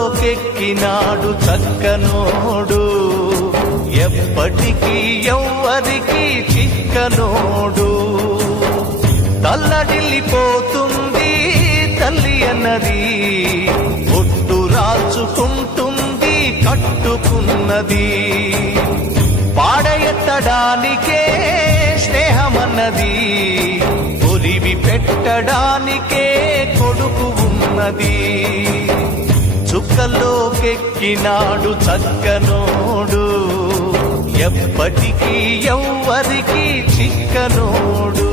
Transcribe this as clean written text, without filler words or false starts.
కెక్కినాడు చక్కనోడు, ఎప్పటికీ ఎవ్వరికి చిక్కనోడు. తల్లడిల్లిపోతుంది తల్లి అన్నది, ఒట్టు రాల్చుకుంటుంది కట్టుకున్నది. పాడెత్తడానికే స్నేహమన్నది, ఒలివి పెట్టడానికే కొడుకు ఉన్నది. చుక్కలోకెక్కినాడు చక్కనోడు, ఎప్పటికీ ఎవ్వరికి చిక్కనోడు.